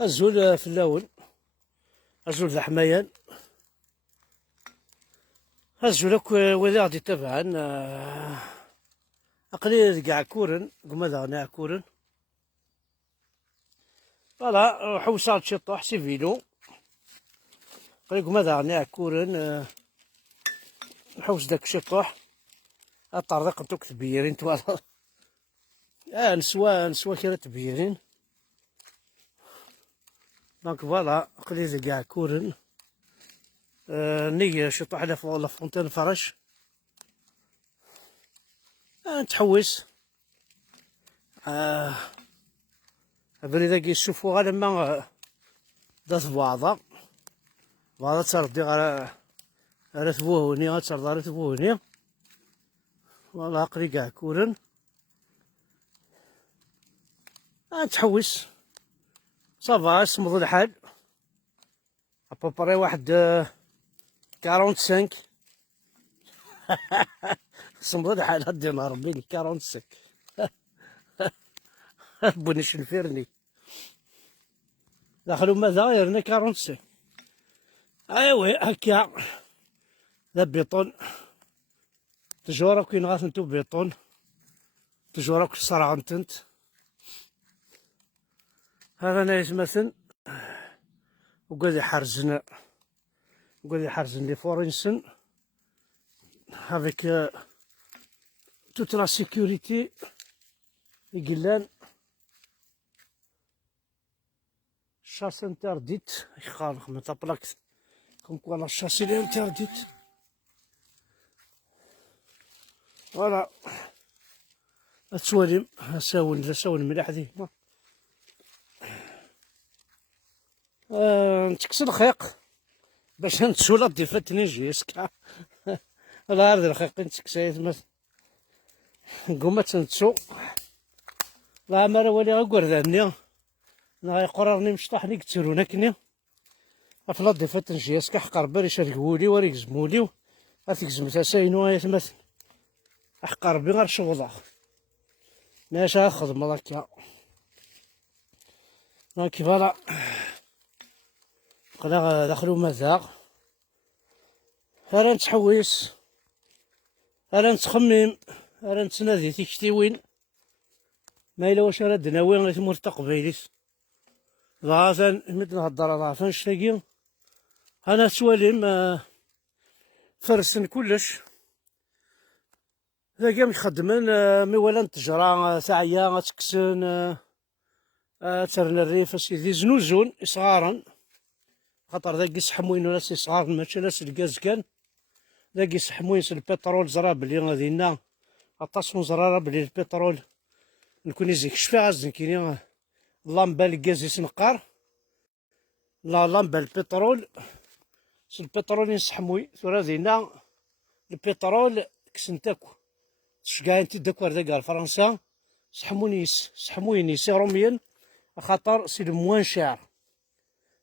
الزول في اللون، الزول ذا حمايان، الزول اك وذا غادي تبعا أقليل كاع كورن قما ذا غناع كورن. فوالا حوسات شطوح سي فيلو قليل قما ذا غناع كورن نحوس داك شطوح الطريق نتوك تبيرين توالا نسوا كرا تبيرين. دونك فوالا قليل كاع كورن نية شطوح على فونتين فرش نتحوس هذا كي يشوفو غير لما دات بعضا تردي على ثبوهوني غترد على ثبوهوني. فوالا قلي كاع كورن نتحوس صافا يصمد الحال ابوبري واحد 45 صمد الحال هادي نهار ربي 45 بونيش الفيرني دخلوا ماذا غيرنا 45 ايوا هكا ذا بيطون تجورا كاين غاثنتو بيطون تجورا كل صراع نتنت هذا نايس مثلا وقاعد يحرزن لي فورنسن avec toute la sécurité يقلان chasse interdite يخالق من تبلاك comme quoi la chasse est interdite. فوالا التواليم ساون مليح ديما نتكسر الخيق باش نتسولا ديال فاتني جيسكا ولا هاد الخيق نتكسايت مثلا نقوم تنتسو لا مرا ولي غقرداني انا يقررني مشطحني كترونا كني افلا ديال فاتن جيسكا حقر بالي شاركولي وريك زمولي هاك زمتا ساينو هاي مثلا حقر بي غير شغل اخر ماشي خدمه هكا دونك فوالا قلا دخلوا مذاق انا نتحوس انا نتخمم انا نتنادي تيكتيوين ما الا واش راه دناوي غير تمور تقبيليس ضعفان مثل نهضر ضعفان شتاقي انا سواليم فرسن كلش ذاك مش خدمن مي ولا نتجرى ساعية تكسن ترنا الريف اسيدي زنوزون صغارا خاطر ذاك يسحموين ولا سي صغار ماشي لا الكاز كان ذاك يسحموين البترول زرا بلي غادينا عطاسون زرارة بلي البترول نكون يزيك شفا غازن كاينين لامبا الكاز يسنقار لا لامبا البترول البترول يسحموي ثورا دينا البترول كسنتاكو شكاع انت داكوار داكار فرنسا سحموني سيروميا خاطر سي الموان شاعر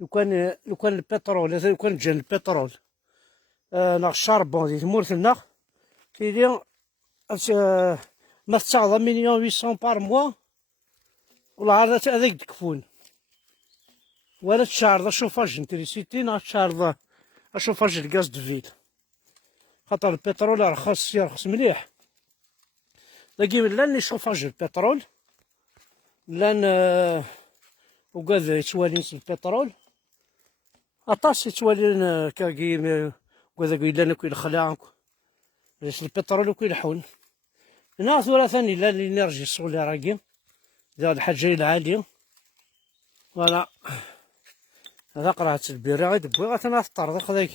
لو كان البترول لو كان جا البترول ناغ الشاربون ديال تمورتنا كاينين ما تعظم 1,800,000 بار موا ولا عاد هذاك تكفون ولا تشارج شوفاج انتريسيتي نا تشارج شوفاج الغاز دو فيل خاطر البترول يرخص مليح لكن لان شوفاج البترول لان وقاد يتوالين البترول اطاس يتوالين كاكي وقاد لان كاين خلاع باش البترول وكاين حون هنا ثورة ثاني لا الانرجي السوليراكي ذا الحاجة العالية. فوالا هذا قرعة البيرة غير دبوي غاتنا الطرد ذاك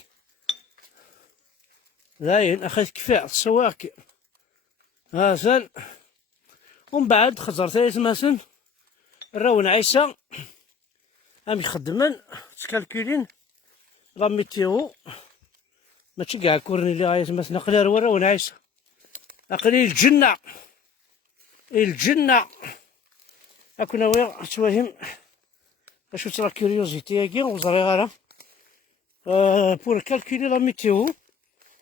زاين اخذ كفاء السواكي هاسن ومن بعد خزرت يتماسن الراون عيسى ام يخدمن تكالكولين لا ميتيو ماشي كاع كورني اللي غايتماسن قلال هو الراون عيسى اقلي الجنة اكون وير توهم اشو ترا كيوريوزيتي هاكي وزري غالا بور كالكولي لا ميتيو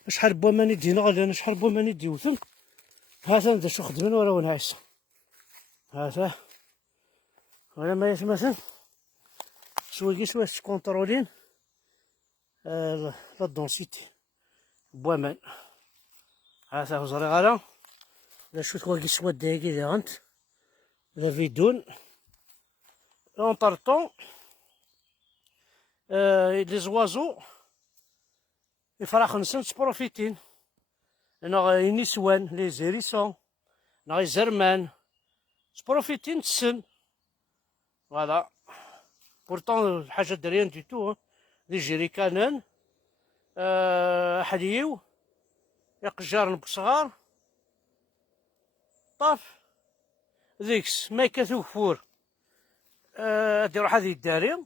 شحال بوماني دينا غادي شحال بوماني ديوثن هذا ندا شو خدمن ورا نعيس هذا ولا ما يتمثل شويه شويه تكونترولين لا دونسيتي بوامان. هذا هو زريغالا لا شويه كواكي شويه دايكي ديغنت لا فيدون اون طارطون لي زوازو الفراخ نسن تبروفيتين انا النسوان لي زيريسون نا زرمان تبروفيتين تسن فوالا. بورتون الحاجه دريان دي تو دي جيريكانان حليو يقجار بصغار طاف ذيكس ما يكاثو كفور هادي روح هادي الداري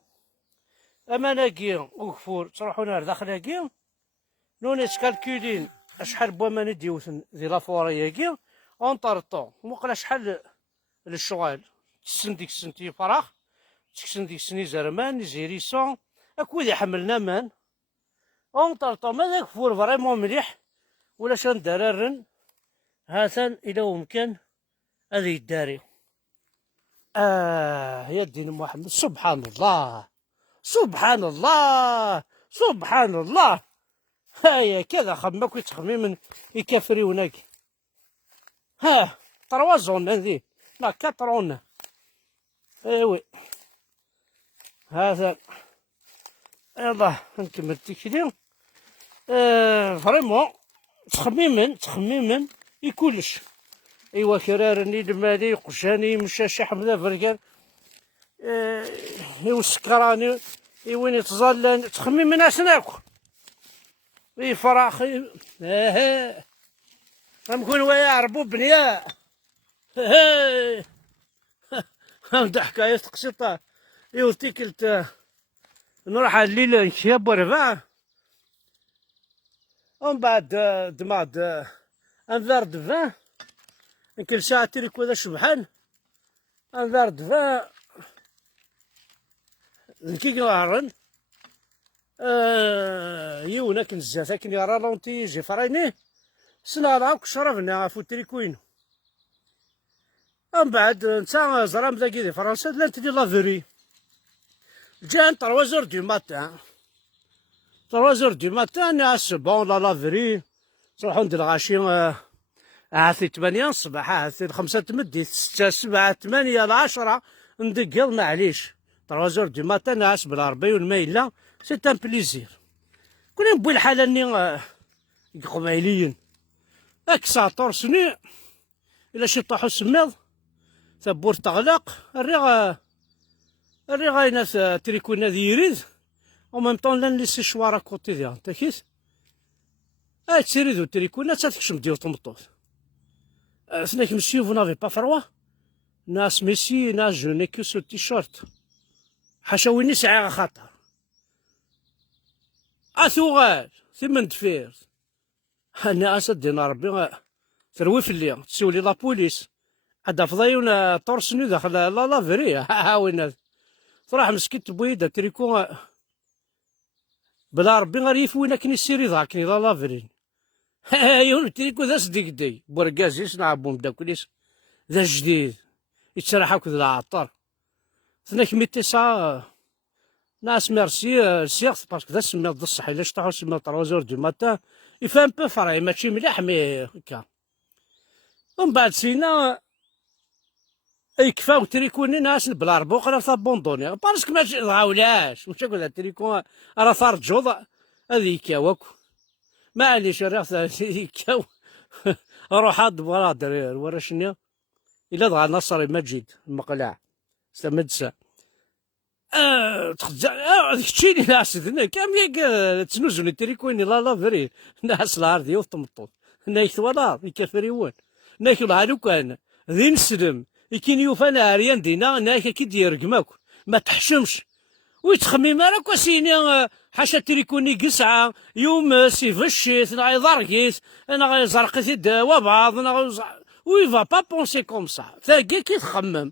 اما ناقي وكفور تروحو نار داخل ناقي نونيس كالكولين شحال بوامان يديوثن ذي لافورا ياكي اون طارطو ومقلا شحال للشغال تسن ديك السنتي فراخ تكسن ديك السني زرمان زيريسون اكوذ حملنا مان اون طارطو ماذاك فور فريمون مليح ولا شان درارن هاثان الى ممكن هذه الداري. يا دين محمد سبحان الله سبحان الله سبحان الله. هيا كذا خمك ويتخمي يكافري هناك. ها طروازون هذي لا كاترون ايوي هذا يلا نكمل التكليم. فريمون تخميما يكلش ايوا كرارني المالي قشاني مشاشي حمله فرقان ايوا السكراني ايوين يتظلن تخميم ناس ناكل اي فراخي غنكون ويا ربو بنياء هادا حكاية تقسيطة ايوا تيكلت نروح على الليل نشاب وربع ومن بعد دماغ ان فار دو فان كل ساعة تريكو ذا شبحان ان فار دو فان نكيك نهارن يونا كنزات لكن يرى لونتي يجي فريني سنا راك شربنا فو تريكوين. من بعد نتا زرام ذاكي دي فرنسا لانت دي لافيري جان 3 دو ماتان 3 دو ماتان ناس بون لا لافيري تروحو ندير الغاشي عاثي 8 الصباح عاثي 5 تمدي 6 7 8 10 ندقل معليش 3 دو ماتان ناس بالعربي والمايله سي ان بليزير. كنا نبوي الحالة ني قبايليين هاك 19 سنة إلا شي طاحو سميض ثبور تغلق الريغ ناس تريكونا ذي يريد او ميم طون لان لي سي شوارا كوتي ديال تاكيس تسيري ذو تريكونا تتكشم ديال طمطوط سناك مسيو فو نافي با فروا ناس ميسي ناس جو ني كو سو تيشورت حاشا ويني ساعة خطر اثوغال ثمن دفير انا اسد دينا ربي تروي في الليل تسولي لابوليس عاد فضايونا طرسني داخل لا فري ها وين صراحه مسكيت بويدا تريكو بلا ربي غير وين كاين السيري ضاكني لا فري ايوا تريكو ذا صديق دي بركازيس نعبو مداكليس ذا جديد يتسرح هكذا العطار ثناك ميتيسا ناس ميرسي سيغ باسكو ذا سميت ضد الصحي لاش طاحو سميت 3 دو ماتان يفهم بو فرعي ماشي مليح مي هكا. ومن بعد سينا اي كفاو تريكوني ناس بلا ربو قرا ثابوندوني باسكو ماشي ضاولاش واش نقول تريكون راه صار جوض هذي كاوك معليش راه كاو روح هاد برا درير ورا شنو الا ضغى نصر مجيد المقلاع استمدسه تخجيني ناس ذنا كامل تنوزوني تريكوني لا فري ناس الارض يوث طمطوط نايك ولا يكفريون نايك العالو كان ذي نسلم يكين يوفانا عريان دينا نايك كي دير قماك ما تحشمش ويتخمي مالك وسيني حاشا تريكوني قسعة يوم سيفشيت انا غيضرقيت انا غيزرقيت الدواء بعض انا وي فا با بونسي كوم سا ثاقي كي تخمم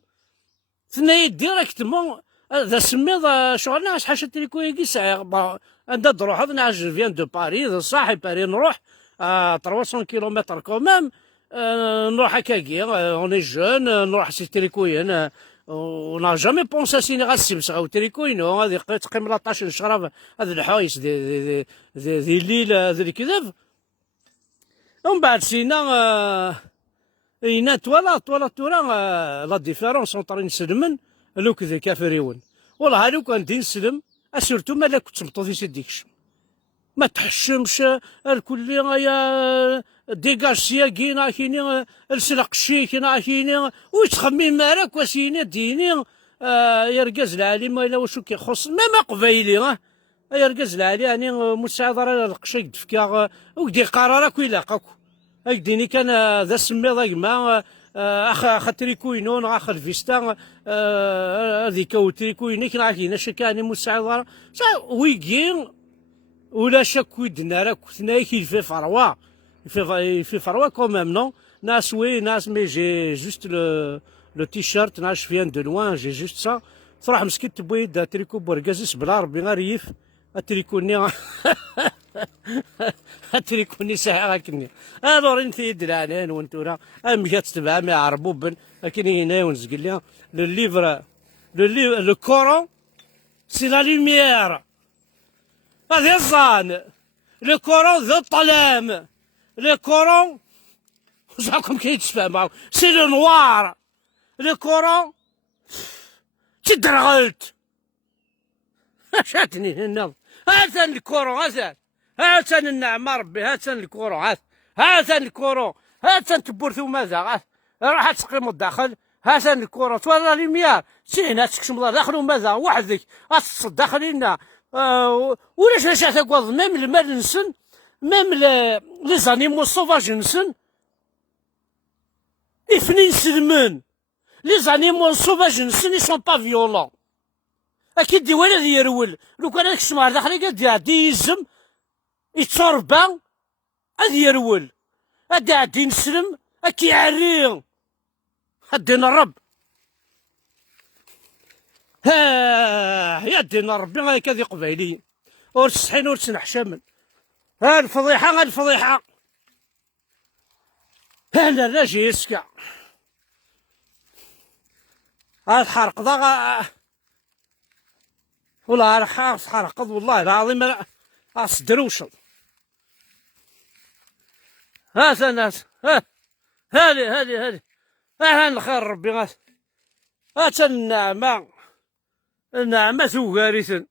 ثنايا ديريكتمون ذا سميض شغلنا حاشا تريكوني قسعة عندها تروح انا فيان دو باري صاحي باري نروح 300 كيلومتر كومام نروح هكاكي اوني جون نروح سي تريكوين ونا جامي بونسا سيني غاسمس غاو تريكوينو غادي تقيم 13 شهر هاد الحوايج دي الليل ذي كذا. ومن بعد سينا اينا توالا تورا لا ديفيرونس اونتر نسلمن لوك ذي كافريون. والله لو كان دي نسلم اسيرتو مالا كنت مطوفي سيديكش ما تحشمش الكل يا ديكاج سياكينا كيني السلق شيكنا كيني ويتخمم مالك وسيني ديني يرقز العالم الا وشو كيخص ما قبايلي يرقز العالي يعني مساعد راه القشي دفكا ودي قرارك ويلاقاك هكديني كان ذا سمي ذاك ما اخ تريكوينون اخ الفيستا هذيك وتريكويني كنا كاين شكاني مساعد ويكين ولا شك ودنا راه كنتنا في فروا في فروا كوميم نو ناس وي ناس مي جي جوست لو تيشيرت ناش فيان دو لوان جي جوست سا صراحه مسكين تبوي دا تريكو بوركازيس بلا ربي غير ريف اتريكوني اتريكوني ساعه هاكني الور انت يدرانين وانتو راه امجات تبع مع عربوبن لكن هنا ونزقل لها لو ليفر لو كورون سي لا لوميير هذا الظان لو كورون ذو الظلام لو كورون وشراكم كيتفاهموا سي لو نوار لو كورون تدرغلت شاتني هنا هاتن الكورون هاتن النعمة ربي هاتن الكورون هاتن الكورون هاتن تبورثو ماذا راح تسقيم الداخل هاتن الكورون تورا ليميار سينا تكشم الله داخل وماذا وحدك اتصد داخلين ولاش لاش تقوض ميم المال نسن ميم لي زانيمو سوفاج نسن إفنين سلمن لي زانيمو سوفاج نسن يسون با فيولون اكيد دي ولا يرول لو كان هاك الشمار داخل قد يعدي يزم يتشربا هاد يرول هاد يعدي نسلم هاك يعري هدينا الرب يا دينا ربي هاك هذي قبايلي ورسحين ورسنحشمن ها الفضيحة الفضيحة لا لا جي يسكع هاد حرق ضاغ ولا راح حرق والله العظيم اصدروشل هات الناس هادي الخير ربي هات النعمة ثوغاريثن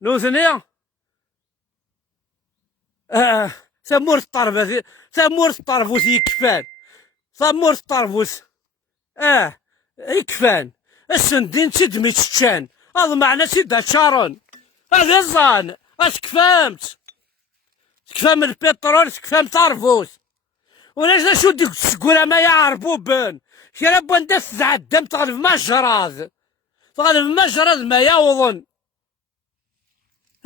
نوثنيا ثمور الطرف ثمور الطرفوس يكفان ثمور الطرفوس يكفان السندين تدمي تشان هذا معنى سيدها شارون هذا الظان تكفامت تكفام البترول تكفام طرفوس ولاش شو ديك تقول ما يعرفوا بان كي بوان داس الدم تغلب مجراد ما يوضن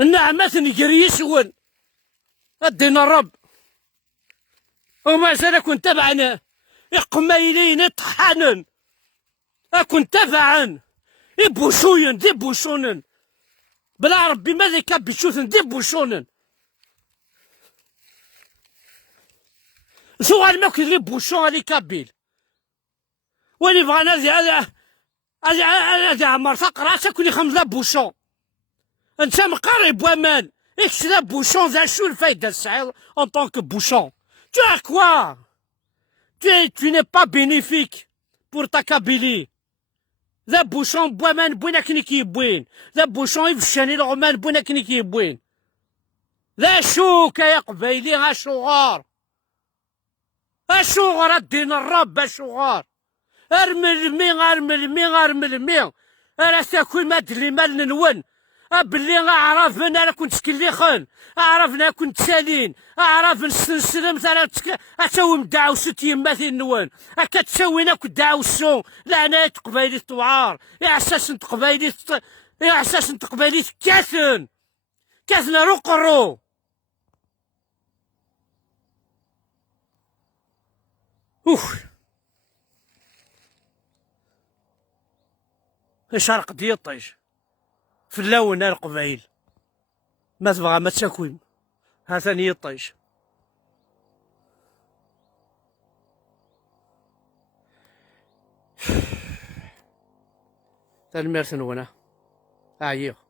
النعمة نجري يسون الدين الرب وما زال كنت تبعنا يقميلين طحانا كنت تبعا يبوشوين دي بوشونن بلا ربي ماذا كبشوثن دي بوشونن شو غالماك اللي بوشون اللي كابيل ولي بغانا هذا عمر فقرة تاكلي 5 بوشون انت مقرب وامان اكس لا بوشون ذا شو الفايدة السعيد en tant que bouchon tu as quoi tu n'es pas bénéfique pour ta Kabylie ذا بوشون بوامان بوين كني كيبوين ذا بوشون يفشاني الغمان بوين كني كيبوين ذا شوكا يا قبايلي غاشوغار اشوغر الدين الرب اشوغر ارملمي انا تاكل ما دلي مال نون بلي عرفنا انا كنت كليخن عرفنا كنت سالين عرف نستسلم ترى اسوي مدعوسة يماتي النوان كتسوينا كنت دعوسو لا انا تقبايلي الطوعار يا اساس تقبايلي كاثن رقرو شرق ديطيج في اللون القبيل ما تبغى ما تساكوين ها ثاني يطيش تنميرت نونا. أعيق.